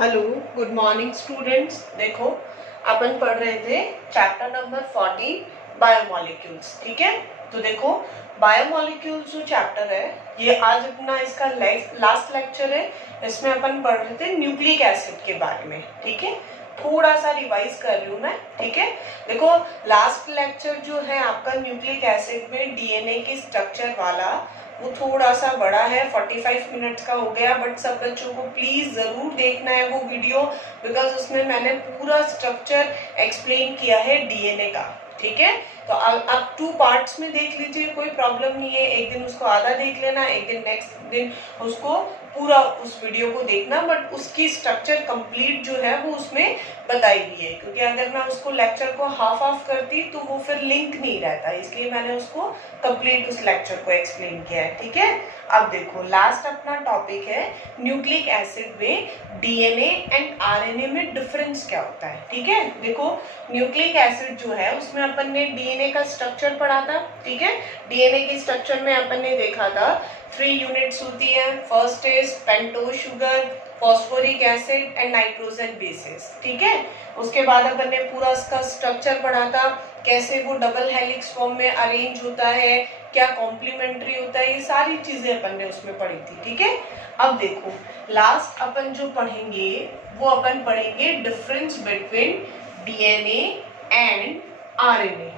Hello, good morning students. देखो, अपन पढ़ रहे थे चैप्टर नंबर 14 बायोमोलिक्यूल्स। ठीक है, तो देखो बायोमोलिक्यूल्स जो चैप्टर है ये आज अपना इसका लास्ट लेक्चर है। इसमें अपन पढ़ रहे थे न्यूक्लिक एसिड के बारे में। ठीक है, थोड़ा सा रिवाइज कर रही हूँ मैं। ठीक है, देखो लास्ट लेक्चर जो है आपका न्यूक्लिक एसिड में डीएनए के स्ट्रक्चर वाला, वो थोड़ा सा बड़ा है, 45 मिनट्स का हो गया। बट सब बच्चों को प्लीज जरूर देखना है वो वीडियो, बिकॉज उसमें मैंने पूरा स्ट्रक्चर एक्सप्लेन किया है डीएनए का। ठीक है, तो आप 2 पार्ट्स में देख लीजिए, कोई प्रॉब्लम नहीं है। एक दिन उसको आधा देख लेना, एक दिन नेक्स्ट दिन उसको पूरा उस वीडियो को देखना। बट उसकी स्ट्रक्चर कंप्लीट जो है वो उसमें बताई गई है, क्योंकि अगर मैं उसको लेक्चर को हाफ ऑफ करती तो वो फिर लिंक नहीं रहता, इसलिए मैंने उसको कंप्लीट उस लेक्चर को एक्सप्लेन किया है। ठीक है, अब देखो लास्ट अपना टॉपिक है न्यूक्लिक एसिड में डीएनए एंड आरएनए में डिफरेंस क्या होता है। ठीक है, देखो न्यूक्लिक एसिड जो है उसमें अपन ने डीएनए का स्ट्रक्चर पढ़ा था। ठीक है, डीएनए के स्ट्रक्चर में अपन ने देखा था 3 यूनिट्स होती है। First is pentose sugar, phosphoric acid and nitrogen bases. ठीक है, उसके बाद अपन ने पूरा उसका स्ट्रक्चर पढ़ा था, कैसे वो डबल हेलिक्स फॉर्म में अरेंज होता है, क्या कॉम्प्लीमेंट्री होता है, ये सारी चीजें अपन ने उसमें पढ़ी थी। ठीक है, अब देखो लास्ट अपन जो पढ़ेंगे वो अपन पढ़ेंगे difference between DNA and RNA.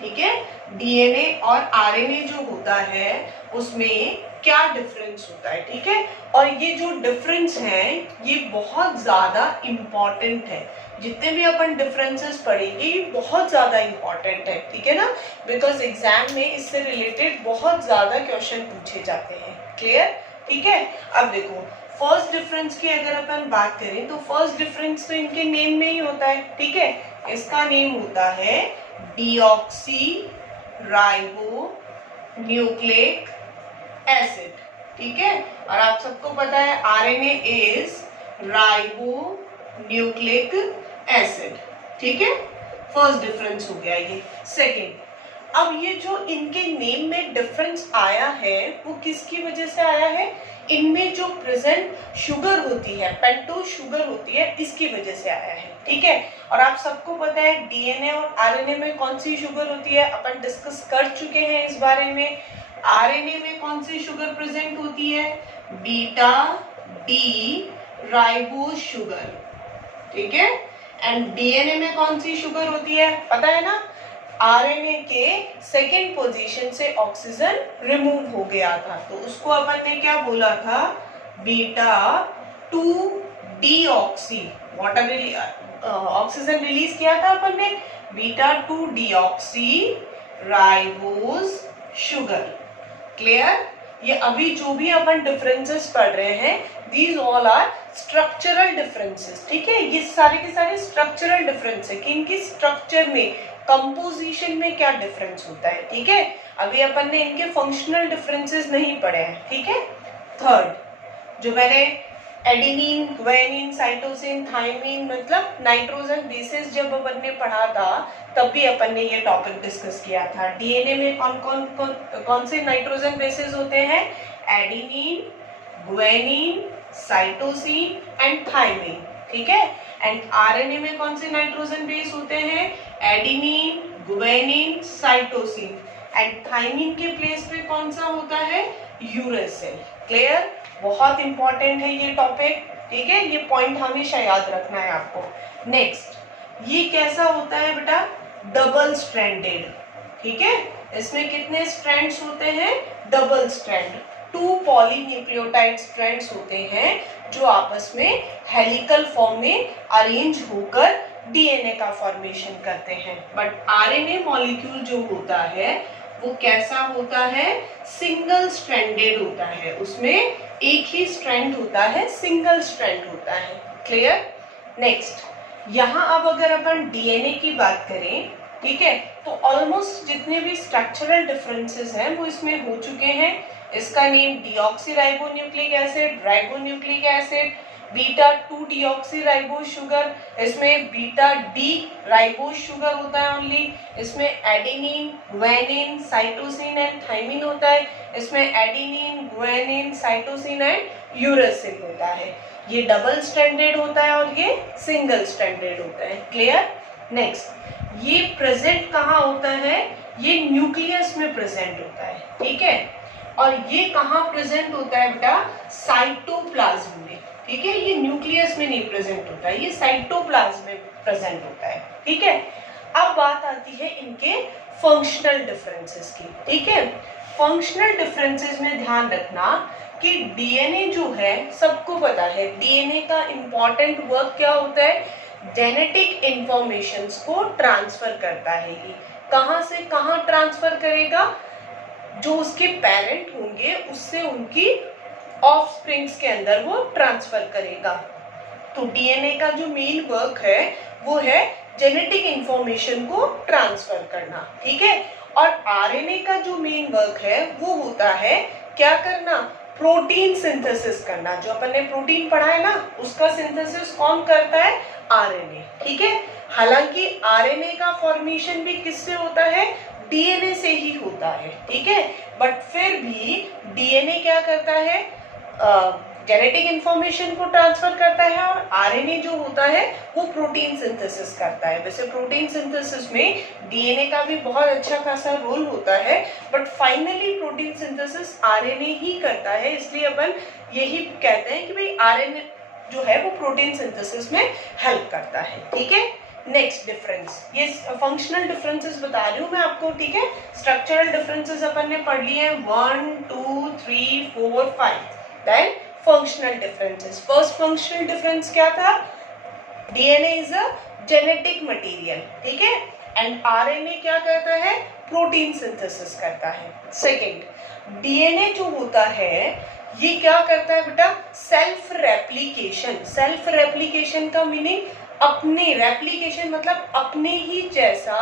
ठीक है, डीएनए और आरएनए जो होता है उसमें क्या डिफरेंस होता है। ठीक है, और ये जो डिफरेंस है ये बहुत ज्यादा इम्पोर्टेंट है। जितने भी अपन डिफरेंसेस पढ़ेंगे ये बहुत ज्यादा इम्पोर्टेंट है। ठीक है ना, बिकॉज एग्जाम में इससे रिलेटेड बहुत ज्यादा क्वेश्चन पूछे जाते हैं। क्लियर? ठीक है, अब देखो फर्स्ट डिफरेंस की अगर अपन बात करें तो फर्स्ट डिफरेंस तो इनके नेम में ही होता है। ठीक है, इसका नेम होता है डीऑक्सी राइबो न्यूक्लिक एसिड। ठीक है, और आप सबको पता है RNA is ribo nucleic acid. ठीक है, फर्स्ट डिफरेंस हो गया ये। सेकेंड, अब ये जो इनके नेम में डिफरेंस आया है वो किसकी वजह से आया है? इनमें जो प्रेजेंट शुगर होती है, पेंटोज शुगर होती है, इसकी वजह से आया है। ठीक है, और आप सबको पता है डीएनए और आरएनए में कौन सी शुगर होती है, अपन डिस्कस कर चुके हैं इस बारे में। आरएनए में कौन सी शुगर प्रेजेंट होती है? Beta D ribose sugar. ठीक है, एंड डीएनए में कौन सी शुगर होती है पता है ना? आरएनए के सेकेंड पोजीशन से ऑक्सीजन रिमूव हो गया था, तो उसको अपन ने क्या बोला था? Beta 2 deoxy. Water oxygen release किया था अपन ने, beta 2 deoxy ribose sugar. Clear? ये अभी जो भी अपन डिफरेंसेस पढ़ रहे हैं these all are structural differences. ठीक है, ये सारे के सारे स्ट्रक्चरल डिफरेंस है कि इनकी स्ट्रक्चर में, कंपोजिशन में क्या डिफरेंस होता है। ठीक है, अभी अपन ने इनके फंक्शनल डिफरेंसेस नहीं पढ़े हैं। ठीक है, थर्ड जो मैंने एडेनिन, ग्वानिन, साइटोसिन, थायमिन मतलब नाइट्रोजन बेसिस जब अपन ने पढ़ा था तब भी अपन ने ये टॉपिक डिस्कस किया था। डीएनए में कौन से नाइट्रोजन बेसिस होते हैं? Adenine, guanine, cytosine and thymine. ठीक है, एंड आरएनए में कौन से नाइट्रोजन बेस होते हैं? Adenine, guanine, cytosine, and thymine के प्लेस पे कौन सा होता है? यूरेसिल। क्लियर? बहुत इंपॉर्टेंट है ये टॉपिक। ठीक है, ये पॉइंट हमेशा याद रखना है आपको। नेक्स्ट, ये कैसा होता है बेटा? Double stranded. ठीक है, इसमें कितने स्ट्रैंड्स होते हैं? Double strand. 2 पॉलीन्यूक्लियोटाइड स्ट्रैंड्स होते हैं जो आपस में हेलिकल फॉर्म में अरेंज होकर डीएनए का फॉर्मेशन करते हैं। बट आरएनए मॉलिक्यूल जो होता है वो कैसा होता है? सिंगल स्ट्रैंडेड होता है, उसमें एक ही स्ट्रैंड होता है, सिंगल स्ट्रैंड होता है। क्लियर? नेक्स्ट, यहाँ अब अगर अपन डीएनए की बात करें, ठीक है, तो ऑलमोस्ट जितने भी स्ट्रक्चरल डिफरेंसेस हैं वो इसमें हो चुके हैं। इसका name deoxy ribonucleic acid, ribonucleic acid, beta 2 deoxy ribose sugar, इसमें बीटा डी राइबोज शुगर होता है ओनली। इसमें adenine, guanine, cytosine and thymine होता है। इसमें adenine, guanine, cytosine and uracil होता है। ये डबल स्ट्रैंडेड होता है और ये सिंगल स्ट्रैंडेड होता है। क्लियर? नेक्स्ट, ये प्रेजेंट कहाँ होता है? ये न्यूक्लियस में प्रेजेंट होता है, ठीक है। और ये कहाँ प्रेजेंट होता है बेटा? साइटोप्लाज्म में, ठीक है। ये न्यूक्लियस में नहीं प्रेजेंट होता है, ये साइटोप्लाज्म में प्रेजेंट होता है, ठीक है। अब बात आती है इनके फंक्शनल डिफरेंसेस की, ठीक है। फंक्शनल डिफरेंसेस में ध्यान रखना कि डीएनए जो है, सबको पता है डीएनए का इंपॉर्टेंट वर्क क्या होता है? जेनेटिक इंफॉर्मेशंस को ट्रांसफर करता है। ये कहाँ से कहाँ ट्रांसफर करेगा? जो उसके पेरेंट होंगे उससे उनकी ऑफस्प्रिंग्स के अंदर वो ट्रांसफर करेगा। तो डीएनए का जो मेन वर्क है वो है जेनेटिक इंफॉर्मेशन को ट्रांसफर करना, ठीक है। और आरएनए का जो मेन वर्क है वो होता है क्या करना? प्रोटीन सिंथेसिस करना। जो अपन ने प्रोटीन पढ़ा है ना, उसका सिंथेसिस कौन करता है? आरएनए, ठीक है। हालांकि आरएनए का फॉर्मेशन भी किससे होता है? डीएनए से ही होता है, ठीक है। बट फिर भी डीएनए क्या करता है? जेनेटिक इंफॉर्मेशन को ट्रांसफर करता है और आरएनए जो होता है वो प्रोटीन सिंथेसिस करता है। वैसे प्रोटीन सिंथेसिस में डीएनए का भी बहुत अच्छा खासा रोल होता है, but finally protein synthesis RNA ही करता है। इसलिए अपन यही कहते हैं कि भाई आरएनए जो है वो प्रोटीन सिंथेसिस में हेल्प करता है, ठीक है। नेक्स्ट डिफरेंस, ये फंक्शनल डिफरेंसेस बता रही हूँ मैं आपको, ठीक है। स्ट्रक्चरल डिफरेंसेस अपन ने पढ़ लिए हैं 1 2 3 4 5। Then functional differences. First functional difference क्या था? DNA is a genetic material, ठीक है। एंड आरएनए क्या करता है? प्रोटीन सिंथेसिस करता है। सेकेंड, डीएनए जो होता है ये क्या करता है बेटा? Self replication. सेल्फ रेप्लिकेशन का मीनिंग अपने, रेप्लिकेशन मतलब अपने ही जैसा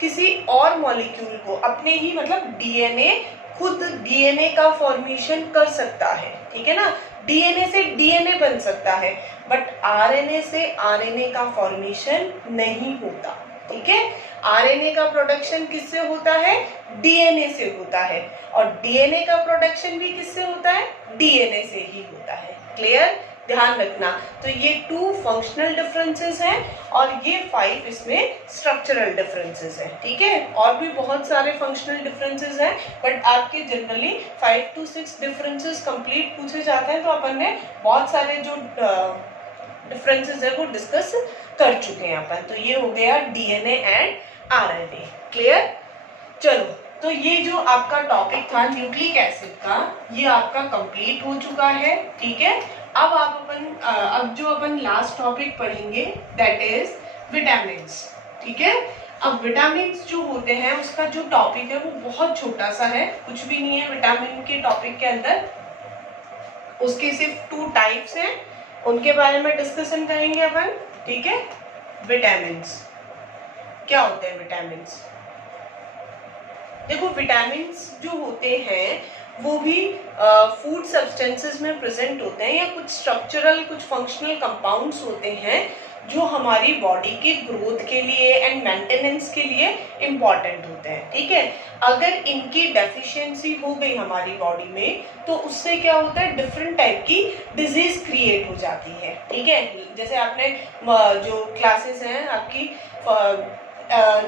किसी और मॉलिक्यूल को, अपने ही मतलब डीएनए खुद डीएनए का फॉर्मेशन कर सकता है, ठीक है ना। डीएनए से डीएनए बन सकता है, बट आरएनए से आरएनए का फॉर्मेशन नहीं होता, ठीक है। आरएनए का प्रोडक्शन किससे होता है? डीएनए से होता है। और डीएनए का प्रोडक्शन भी किससे होता है? डीएनए से ही होता है। क्लियर? ध्यान रखना। तो ये 2 फंक्शनल डिफरेंसेस हैं और ये 5 इसमें स्ट्रक्चरल डिफरेंसेस हैं, ठीक है। और भी बहुत सारे फंक्शनल डिफरेंसेस हैं, बट आपके जनरली 5 to 6 डिफरेंसेस कंप्लीट पूछे जाते हैं। तो अपन ने बहुत सारे जो डिफरेंसेस है वो डिस्कस कर चुके हैं अपन। तो ये हो गया डीएनए एंड आरएनए। क्लियर? चलो, तो ये जो आपका टॉपिक था न्यूक्लिक एसिड का, ये आपका कंप्लीट हो चुका है, ठीक है। अब जो अपन लास्ट टॉपिक पढ़ेंगे दैट इज विटामिन्स, ठीक है। अब विटामिन्स जो होते हैं उसका जो टॉपिक है वो बहुत छोटा सा है, कुछ भी नहीं है विटामिन के टॉपिक के अंदर। उसके सिर्फ 2 टाइप्स हैं, उनके बारे में डिस्कशन करेंगे अपन, ठीक है। विटामिन्स क्या होते हैं? विटामिन्स देखो, विटामिन्स जो होते हैं वो भी फूड सब्सटेंसेस में प्रेजेंट होते हैं, या कुछ स्ट्रक्चरल कुछ फंक्शनल कंपाउंड्स होते हैं जो हमारी बॉडी के ग्रोथ के लिए एंड मेंटेनेंस के लिए इम्पॉर्टेंट होते हैं, ठीक है। अगर इनकी डेफिशिएंसी हो गई हमारी बॉडी में तो उससे क्या होता है? डिफरेंट टाइप की डिजीज क्रिएट हो जाती है, ठीक है। जैसे आपने जो क्लासेस हैं आपकी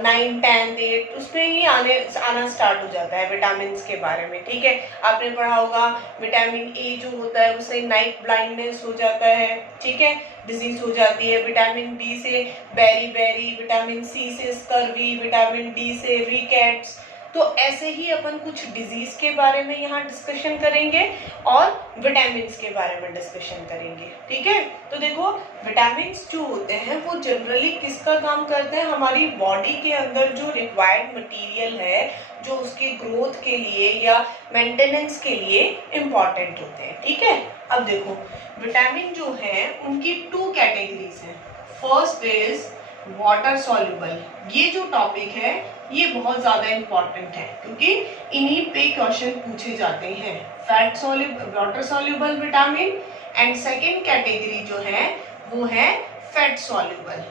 9, 10, 8 उसमें ही आना स्टार्ट हो जाता है विटामिन के बारे में, ठीक है। आपने पढ़ा होगा विटामिन ए जो होता है उससे नाइट ब्लाइंडनेस हो जाता है, ठीक है, डिजीज हो जाती है। विटामिन बी से बेरी, विटामिन सी से स्कर्वी, विटामिन डी से रिकेट्स। तो ऐसे ही अपन कुछ डिजीज के बारे में यहाँ डिस्कशन करेंगे और विटामिन के बारे में डिस्कशन करेंगे, ठीक है। तो देखो, विटामिन जो होते हैं वो जनरली किसका काम करते हैं? हमारी बॉडी के अंदर जो रिक्वायर्ड मटेरियल है जो उसके ग्रोथ के लिए या मेंटेनेंस के लिए इम्पॉर्टेंट होते हैं, ठीक है। अब देखो, विटामिन जो है उनकी 2 कैटेगरीज हैं। First is water soluble. ये जो टॉपिक है ये बहुत ज्यादा इम्पोर्टेंट है क्योंकि इन्हीं पे क्वेश्चन पूछे जाते हैं। Fat soluble, water soluble vitamin, and second category जो है वो है फैट सॉल्युबल,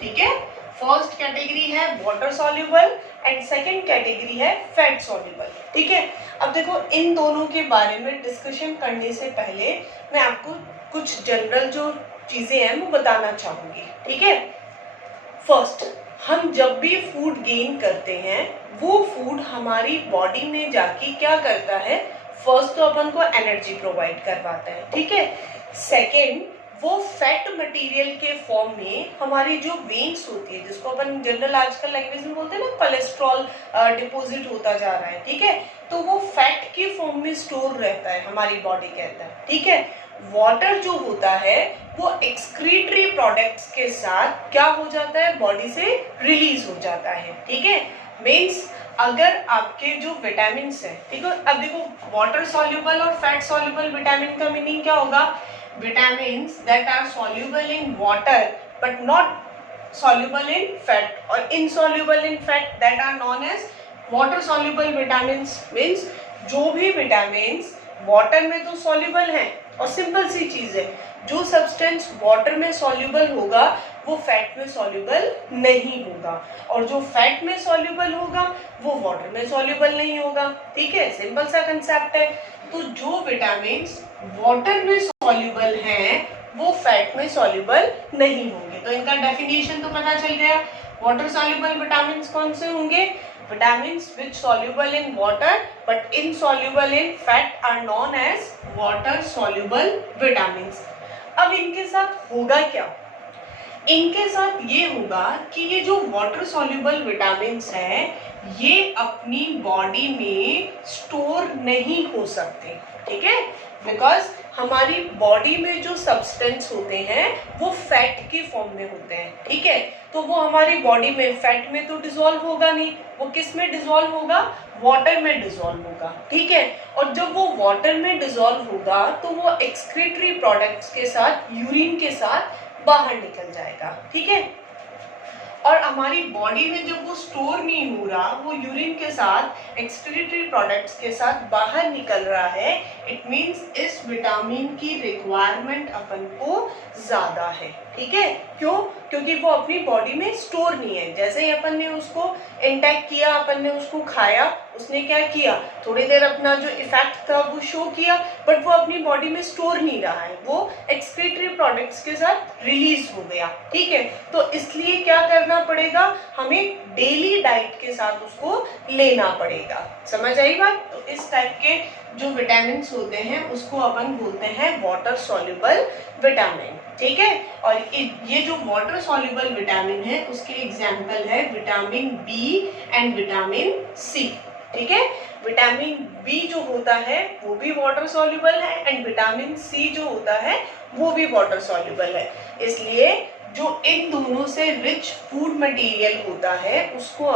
ठीक है। फर्स्ट कैटेगरी है water soluble and second category है फैट सॉल्युबल। ठीक है, अब देखो इन दोनों के बारे में डिस्कशन करने से पहले मैं आपको कुछ जनरल जो चीजें हैं वो बताना चाहूंगी। ठीक है, फर्स्ट, हम जब भी फूड गेन करते हैं वो फूड हमारी बॉडी में जाके क्या करता है, फर्स्ट तो अपन को एनर्जी प्रोवाइड करवाता है। ठीक है, सेकेंड, वो फैट मटेरियल के फॉर्म में हमारी जो वेन्स होती है, जिसको अपन जनरल आजकल लैंग्वेज में बोलते हैं ना, कोलेस्ट्रॉल डिपोजिट होता जा रहा है। ठीक है, तो वो फैट के फॉर्म में स्टोर रहता है, हमारी बॉडी कहता है। ठीक है, वाटर जो होता है वो एक्सक्रीटरी प्रोडक्ट्स के साथ क्या हो जाता है, बॉडी से रिलीज हो जाता है। ठीक है, मीन्स अगर आपके जो विटामिन है, ठीक है, अब देखो वाटर सॉल्युबल और फैट सॉल्युबल विटामिन का मीनिंग क्या होगा, vitamin that are soluble in water but not soluble in fat, और insoluble in fat that are known as water soluble vitamin. Means जो भी विटामिन वाटर में तो सॉल्युबल हैं, और सिंपल सी चीज है, जो सब्सटेंस वाटर में सॉल्युबल होगा वो फैट में सॉल्युबल नहीं होगा, और जो फैट में सॉल्युबल होगा वो वाटर में सॉल्युबल नहीं होगा। ठीक है, सिंपल सा कंसेप्ट है। तो जो विटामिन वाटर में सॉल्युबल हैं वो फैट में सॉल्युबल नहीं होंगे। तो इनका डेफिनेशन तो पता चल गया। वाटर सॉल्युबल विटामिन कौन से होंगे, vitamins which soluble in water but insoluble in fat are known as water soluble vitamins। अब इनके साथ होगा क्या, इनके साथ ये होगा कि ये जो वाटर सॉल्युबल विटामिन्स हैं ये अपनी बॉडी में स्टोर नहीं हो सकते। ठीक है, बिकॉज हमारी बॉडी में जो सब्सटेंस होते हैं वो फैट के फॉर्म में होते हैं। ठीक है, तो वो हमारी बॉडी में फैट में तो डिसॉल्व होगा नहीं, वो किस में डिसॉल्व होगा, वाटर में डिसॉल्व होगा। ठीक है, और जब वो वाटर में डिसॉल्व होगा तो वो एक्सक्रीटरी प्रोडक्ट्स के साथ, यूरिन के साथ बाहर निकल जाएगा। ठीक है, और हमारी बॉडी में जब वो स्टोर नहीं हो रहा, वो यूरिन के साथ एक्सक्रीटरी प्रोडक्ट्स के साथ बाहर निकल रहा है, इट मींस इस विटामिन की रिक्वायरमेंट अपन को ज्यादा है। ठीक है, क्यों, क्योंकि वो अपनी बॉडी में स्टोर नहीं है। जैसे ही अपन ने उसको इंटेक किया, अपन ने उसको खाया, उसने क्या किया, थोड़ी देर अपना जो इफेक्ट था वो शो किया, बट वो अपनी बॉडी में स्टोर नहीं रहा है, वो एक्सक्रीटरी प्रोडक्ट्स के साथ रिलीज हो गया। ठीक है, तो इसलिए क्या करना पड़ेगा, हमें डेली डाइट के साथ उसको लेना पड़ेगा। समझ आई बात। तो इस टाइप के जो विटामिन होते हैं उसको अपन बोलते हैं वाटर सॉल्युबल विटामिन। ठीक है, और ये जो वाटर सॉल्युबल विटामिन है उसके एग्जाम्पल है vitamin B and vitamin C. ठीक है, विटामिन बी जो होता है वो भी वाटर सॉल्युबल है एंड विटामिन सी जो होता है वो भी वाटर सॉल्युबल है। इसलिए जो इन दोनों से रिच फूड मटेरियल होता है उसको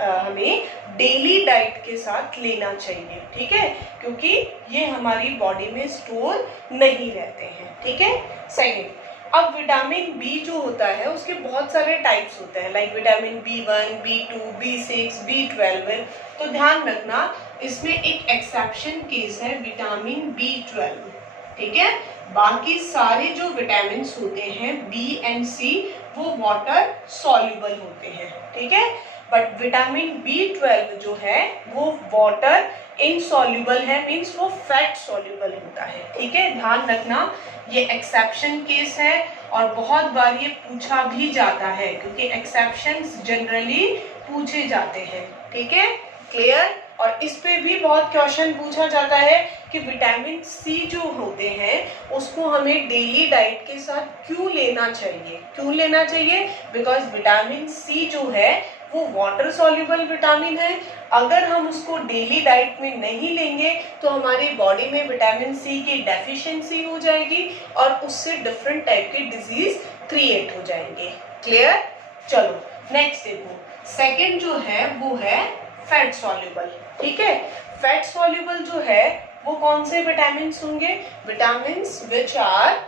हमें डेली डाइट के साथ लेना चाहिए। ठीक है, क्योंकि ये हमारी बॉडी में स्टोर नहीं रहते हैं। ठीक है, सेकेंड, अब विटामिन बी जो होता है उसके बहुत सारे टाइप्स होते हैं, like vitamin B1, B2, B6, B12। तो ध्यान रखना इसमें एक एक्सेप्शन केस है विटामिन B12। ठीक है, बाकी सारे जो विटामिन होते हैं बी एंड सी वो वाटर सॉल्युबल होते हैं। ठीक है, बट विटामिन B12 जो है वो वाटर इनसॉल्युबल है, मींस वो फैट सॉल्युबल होता है। ठीक है, ध्यान रखना ये एक्सेप्शन केस है और बहुत बार ये पूछा भी जाता है क्योंकि एक्सेप्शंस जनरली पूछे जाते हैं। ठीक है, क्लियर। और इस पे भी बहुत क्वेश्चन पूछा जाता है कि विटामिन सी जो होते हैं उसको हमें डेली डाइट के साथ क्यों लेना चाहिए, क्यों लेना चाहिए, बिकॉज विटामिन सी जो है वो वाटर सॉल्युबल विटामिन है। अगर हम उसको डेली डाइट में नहीं लेंगे तो हमारी बॉडी में विटामिन सी की डेफिशिएंसी हो जाएगी और उससे डिफरेंट टाइप के डिजीज क्रिएट हो जाएंगे। क्लियर। चलो नेक्स्ट देखो, सेकंड जो है वो है फैट सॉल्युबल। ठीक है, फैट सॉल्युबल जो है वो कौन से विटामिन होंगे, vitamin which are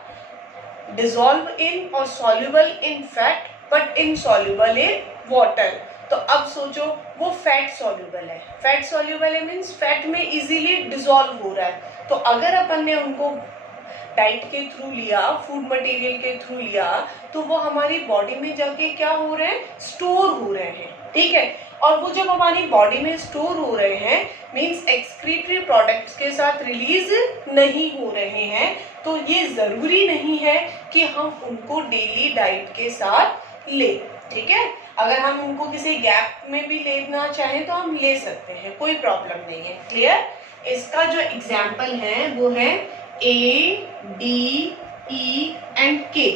dissolve in और soluble in fat but insoluble in water. तो अब सोचो वो फैट सॉल्युबल है, फैट सॉल्युबल है मींस फैट में इजीली डिसॉल्व हो रहा है। तो अगर अपन ने उनको डाइट के थ्रू लिया, फूड मटेरियल के थ्रू लिया, तो वो हमारी बॉडी में जाके क्या हो रहे हैं, स्टोर हो रहे हैं, ठीक है। और वो जब हमारी बॉडी में स्टोर हो रहे हैं मींस एक्सक्रीटरी प्रोडक्ट्स के साथ रिलीज नहीं हो रहे हैं, तो ये जरूरी नहीं है कि हम उनको डेली डाइट के साथ लें, ठीक है। अगर हम उनको किसी गैप में भी लेना चाहें तो हम ले सकते हैं, कोई प्रॉब्लम नहीं है। क्लियर? इसका जो एग्जाम्पल है वो है ए, डी, ई एंड के,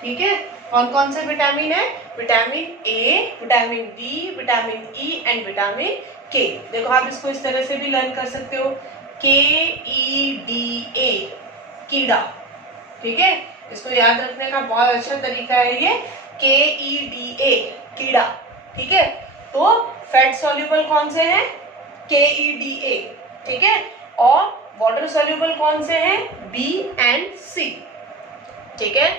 ठीक है। कौन कौन से विटामिन है? Vitamin A, vitamin D, vitamin E and vitamin के। देखो आप इसको इस तरह से भी लर्न कर सकते हो, के ई डी ए, कीड़ा, ठीक है। इसको याद रखने का बहुत अच्छा तरीका है ये, के ई डी ए, कीड़ा, ठीक है। तो फैट सॉल्युबल कौन से हैं? के ई डी ए, ठीक है। और वाटर सॉल्युबल कौन से हैं? बी एंड सी, ठीक है।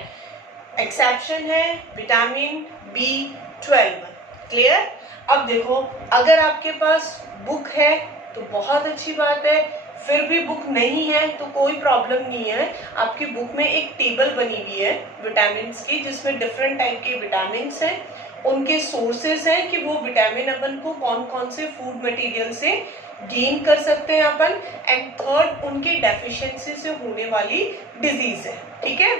एक्सेप्शन है विटामिन B12। क्लियर? अब देखो, अगर आपके पास बुक है तो बहुत अच्छी बात है, फिर भी बुक नहीं है तो कोई प्रॉब्लम नहीं है। आपकी बुक में एक टेबल बनी हुई है विटामिन की, जिसमें डिफरेंट टाइप के विटामिन हैं, उनके सोर्सेस हैं कि वो विटामिन अपन को कौन कौन से फूड मटेरियल से गेन कर सकते हैं अपन, एंड थर्ड उनके डेफिशिएंसी से होने वाली डिजीज है, ठीक है।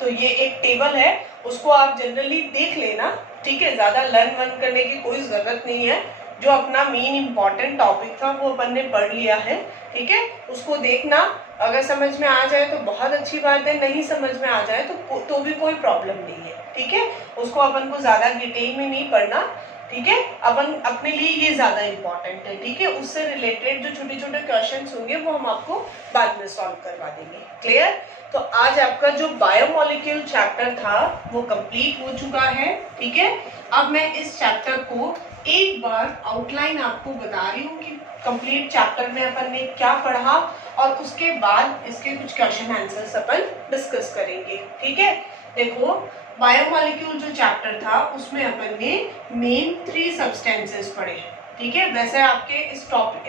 तो ये एक टेबल है, उसको आप जनरली देख लेना, ठीक है। ज्यादा लर्न वन करने की कोई जरूरत नहीं है, जो अपना मेन इंपॉर्टेंट टॉपिक था वो अपन ने पढ़ लिया है, ठीक है। उसको देखना, अगर समझ में आ जाए तो बहुत अच्छी बात है, नहीं समझ में आ जाए तो भी कोई प्रॉब्लम नहीं है, ठीक है। उसको अपन को ज्यादा डिटेल में नहीं पढ़ना, ठीक है। अपन अपने लिए ये ज्यादा इंपॉर्टेंट है, ठीक है। उससे रिलेटेड जो छोटे छोटे क्वेश्चन होंगे वो हम आपको बाद में सॉल्व करवा देंगे। क्लियर? तो आज आपका जो बायोमोलिक्यूल चैप्टर था वो कंप्लीट हो चुका है, ठीक है। अब मैं इस चैप्टर को एक बार आउटलाइन आपको बता रही हूँ कि कंप्लीट चैप्टर में अपन ने क्या पढ़ा, और उसके बाद इसके कुछ क्वेश्चन आंसर्स अपन डिस्कस करेंगे, ठीक है। देखो, बायोमोलिक्यूल जो चैप्टर था उसमें अपन ने मेन 3 सब्सटेंसेस पढ़े, ठीक है। वैसे आपके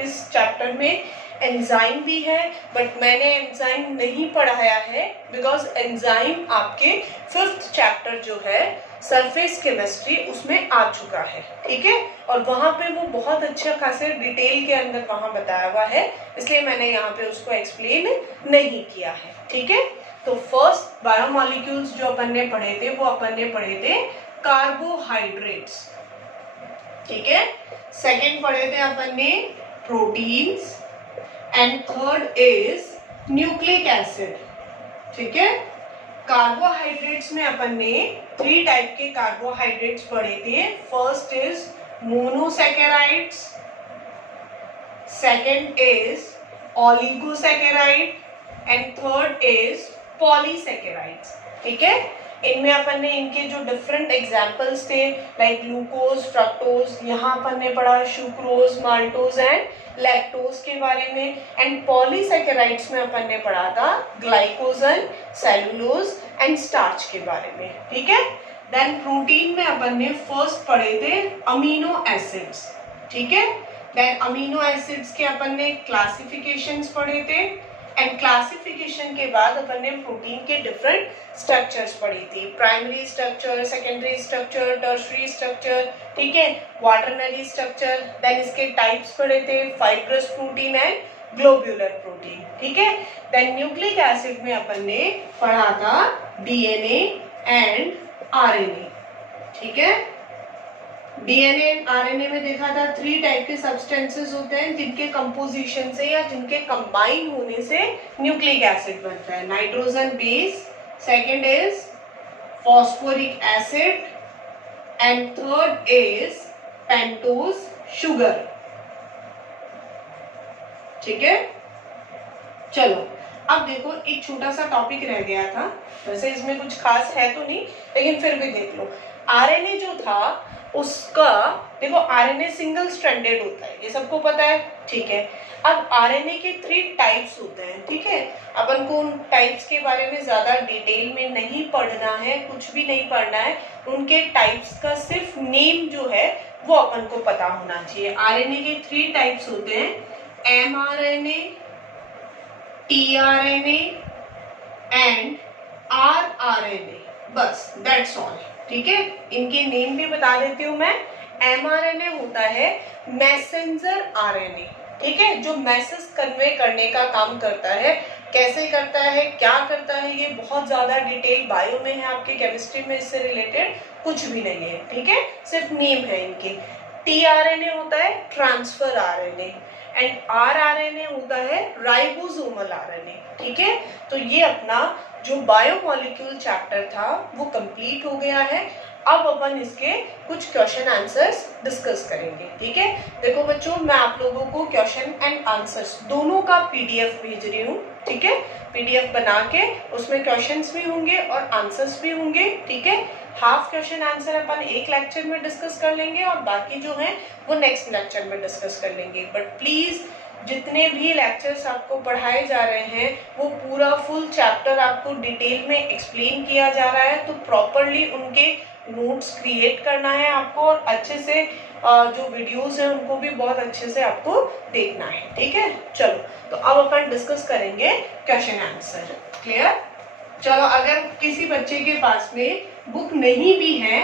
इस चैप्टर में एंजाइम भी है, बट मैंने एंजाइम नहीं पढ़ाया है बिकॉज एंजाइम आपके 5th चैप्टर जो है सरफेस केमिस्ट्री उसमें आ चुका है, ठीक है। और वहां पे वो बहुत अच्छा खासे डिटेल के अंदर वहां बताया हुआ है, इसलिए मैंने यहाँ पे उसको एक्सप्लेन नहीं किया है, ठीक है। तो फर्स्ट बायोमोलिक्यूल्स जो अपन ने पढ़े थे वो अपन ने पढ़े थे कार्बोहाइड्रेट्स, ठीक है। सेकेंड पढ़े थे अपन ने proteins, and third is nucleic acid, ठीक है। कार्बोहाइड्रेट्स में अपन ने 3 टाइप के कार्बोहाइड्रेट्स पढ़े थे। First is monosaccharides, second is oligosaccharide and third is polysaccharides, ठीक है। इनमें अपन ने इनके जो डिफरेंट एग्जाम्पल्स थे लाइक ग्लूकोज, फ्रक्टोज, यहाँ अपन ने पढ़ा सुक्रोज, माल्टोज एंड लैक्टोज के बारे में, एंड पॉलीसैकेराइड्स में अपन ने पढ़ा था ग्लाइकोजन, सेलुलोज एंड स्टार्च के बारे में, ठीक है। देन प्रोटीन में अपन ने फर्स्ट पढ़े थे अमीनो एसिड्स, ठीक है। देन अमीनो एसिड्स के अपन ने क्लासिफिकेशंस पढ़े थे, एंड क्लासिफिकेशन के बाद अपन ने प्रोटीन के डिफरेंट स्ट्रक्चर्स पढ़ी थी, primary structure, secondary structure, tertiary structure, ठीक है, क्वाटरनरी स्ट्रक्चर। देन इसके टाइप्स पढ़े थे fibrous protein and globular protein, ठीक है। देन न्यूक्लिक एसिड में अपन ने पढ़ा था डीएनए एंड आरएनए, ठीक है। डीएनए एंड आरएनए में देखा था 3 टाइप के सब्सटेंसेस होते हैं जिनके कंपोजिशन से या जिनके कंबाइन होने से न्यूक्लिक एसिड बनता है। Nitrogen base, second is phosphoric acid and third is pentose sugar, ठीक है। चलो अब देखो, एक छोटा सा टॉपिक रह गया था, वैसे इसमें कुछ खास है तो नहीं लेकिन फिर भी देख लो। आरएनए जो था उसका, देखो आरएनए सिंगल स्ट्रैंडेड होता है, ये सबको पता है, ठीक है। अब आरएनए के 3 टाइप्स होते हैं, ठीक है। अपन को उन टाइप्स के बारे में ज्यादा डिटेल में नहीं पढ़ना है, कुछ भी नहीं पढ़ना है, उनके टाइप्स का सिर्फ नेम जो है वो अपन को पता होना चाहिए। आरएनए के 3 टाइप्स होते हैं, एमआरएनए, टीआरएनए एंड rRNA, बस दैट्स ऑल। ठीक है, इनके नेम भी बता देती हूँ मैं। mRNA होता है मैसेंजर आरएनए, ठीक है, जो मैसेज कन्वे करने का काम करता है। कैसे करता है, क्या करता है, ये बहुत ज्यादा डिटेल बायो में है, आपके केमिस्ट्री में इससे रिलेटेड कुछ भी नहीं है। ठीक है, सिर्फ नेम है इनके। टीआरएनए होता है ट्रांसफर आरएनए एंड आरआरएनए होता है राइबोसोमल आरएनए। ठीक है, तो ये अपना जो बायोमोलिक्यूल चैप्टर था वो कंप्लीट हो गया है। अब अपन इसके कुछ क्वेश्चन आंसर्स डिस्कस करेंगे। ठीक है, देखो बच्चों, मैं आप लोगों को क्वेश्चन एंड आंसर्स दोनों का पीडीएफ भेज रही हूँ। ठीक है, पीडीएफ बना के उसमें क्वेश्चंस भी होंगे और आंसर्स भी होंगे। ठीक है, हाफ क्वेश्चन आंसर अपन एक लेक्चर में डिस्कस कर लेंगे और बाकी जो है वो नेक्स्ट लेक्चर में डिस्कस कर लेंगे। बट प्लीज जितने भी लेक्चर्स आपको पढ़ाए जा रहे हैं वो पूरा फुल चैप्टर आपको डिटेल में एक्सप्लेन किया जा रहा है, तो प्रॉपरली उनके नोट्स क्रिएट करना है आपको और अच्छे से जो वीडियोस हैं उनको भी बहुत अच्छे से आपको देखना है। ठीक है, चलो तो अब अपन डिस्कस करेंगे क्वेश्चन आंसर। क्लियर? चलो, अगर किसी बच्चे के पास में बुक नहीं भी है,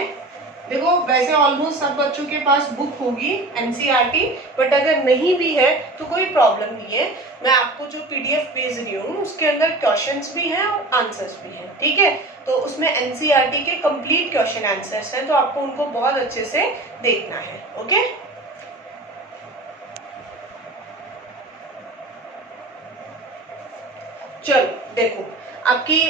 देखो वैसे ऑलमोस्ट सब बच्चों के पास बुक होगी एनसीईआरटी, बट अगर नहीं भी है तो कोई प्रॉब्लम नहीं है। मैं आपको जो पीडीएफ भेज रही हूँ उसके अंदर क्वेश्चंस भी हैं और आंसर्स भी हैं। ठीक है, तो उसमें एनसीईआरटी के कंप्लीट क्वेश्चन आंसर्स हैं, तो आपको उनको बहुत अच्छे से देखना है। ओके, चलो देखो, आपकी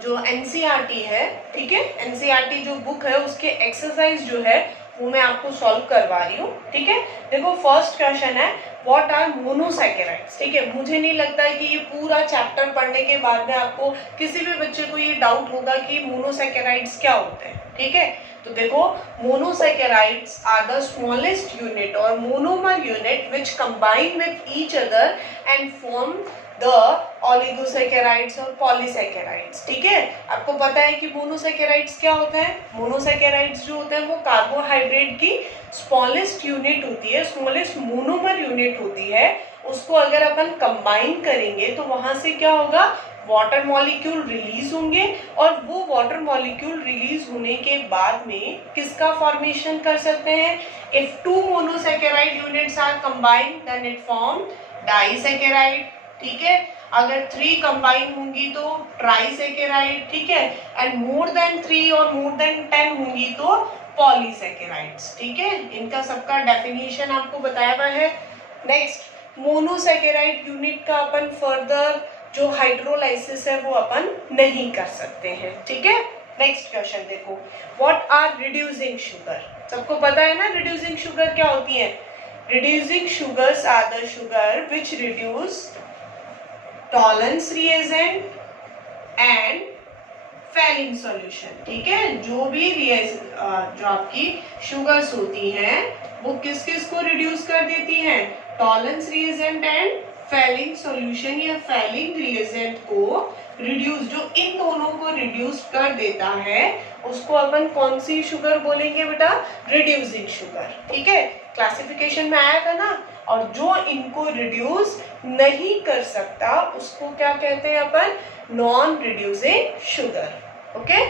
जो एनसीईआरटी है, ठीक है, एनसीईआरटी जो बुक है उसके एक्सरसाइज जो है वो मैं आपको सॉल्व करवा रही हूँ। ठीक है, देखो फर्स्ट क्वेश्चन है व्हाट आर मोनोसैकेराइड्स। ठीक है, मुझे नहीं लगता है कि ये पूरा चैप्टर पढ़ने के बाद में आपको किसी भी बच्चे को ये डाउट होगा कि मोनोसैकेराइड्स क्या होते हैं। ठीक है, तो देखो monosaccharides are the smallest unit और monomer unit which combine with each other and form the oligosaccharides और पॉलीसैकेराइड्स। ठीक है, आपको पता है कि मोनोसैकेराइड्स क्या होते हैं। मोनोसैकेराइड्स जो होते हैं वो कार्बोहाइड्रेट की स्मॉलेस्ट यूनिट होती है, स्मॉलेस्ट मोनोमर यूनिट होती है। उसको अगर अपन कंबाइन करेंगे तो वहां से क्या होगा, वाटर मॉलिक्यूल रिलीज होंगे और वो वाटर मॉलिक्यूल रिलीज होने के बाद में किसका फॉर्मेशन कर सकते हैं। If two monosaccharide units are combined then it form disaccharide. ठीक है, अगर 3 कंबाइन होंगी तो ट्राइसैकेराइड। ठीक है, एंड मोर देन 3 और मोर देन 10 होंगी तो पॉलीसैकेराइड्स। ठीक है, इनका सबका डेफिनेशन आपको बताया हुआ है। नेक्स्ट, मोनोसैकेराइड यूनिट का अपन फर्दर जो हाइड्रोलाइसिस है वो अपन नहीं कर सकते हैं। ठीक है, नेक्स्ट क्वेश्चन देखो, व्हाट आर रिड्यूसिंग शुगर। सबको पता है ना रिड्यूसिंग शुगर क्या होती है। Reducing sugars are the sugar which reduce Tollens reagent and Fehling solution. ठीक है, जो भी जो आपकी शुगर्स होती हैं वो किस किस को रिड्यूस कर देती हैं, Tollens reagent and Fehling solution या फेलिंग रिएजेंट को रिड्यूस, जो इन दोनों को रिड्यूस कर देता है उसको अपन कौन सी शुगर बोलेंगे बेटा, रिड्यूसिंग शुगर। ठीक है, क्लासिफिकेशन में आया था ना, और जो इनको रिड्यूस नहीं कर सकता उसको क्या कहते हैं अपन, नॉन रिड्यूसिंग शुगर। ओके,